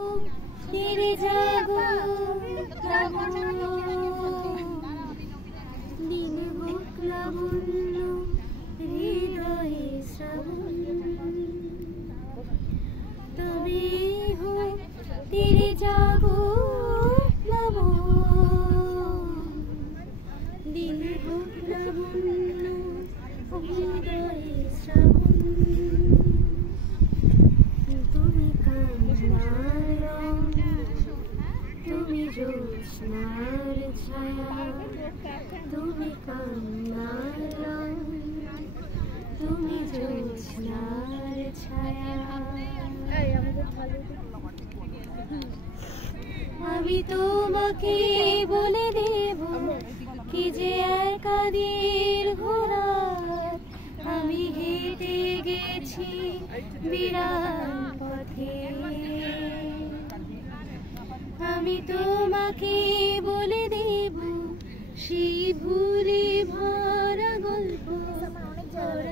तेरे जागो दिन হোক লাবণ্য হৃদয়ে শ্রাবণ তবে হোক तेरे जागो दिन হোক লাবণ্য হৃদয়ে শ্রাবণ তুমি কান্নার রং তুমি জ্যোৎস্নার ছায়া তুমি কান্নার রং তুমি জ্যোৎস্নার ছায়া আমি তোমাকে বলে দেব কি যে একাদির ঘোড়ার আমি হেঁটে গেছি বিরান পথে আমি তোমাকে বলে দেব সেই ভুলে ভরা গল্প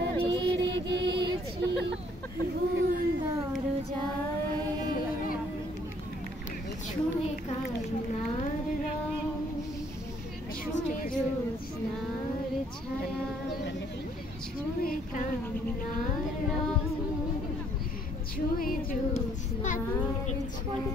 রেড়ে গেছি ভুল দরজায় ছুঁয়ে কান্নার রং ছুঁয়ে জ্যোৎস্নার ছায়া ছুঁয়ে কান্নার রং ছুঁয়ে জ্যোৎস্নার ছায়া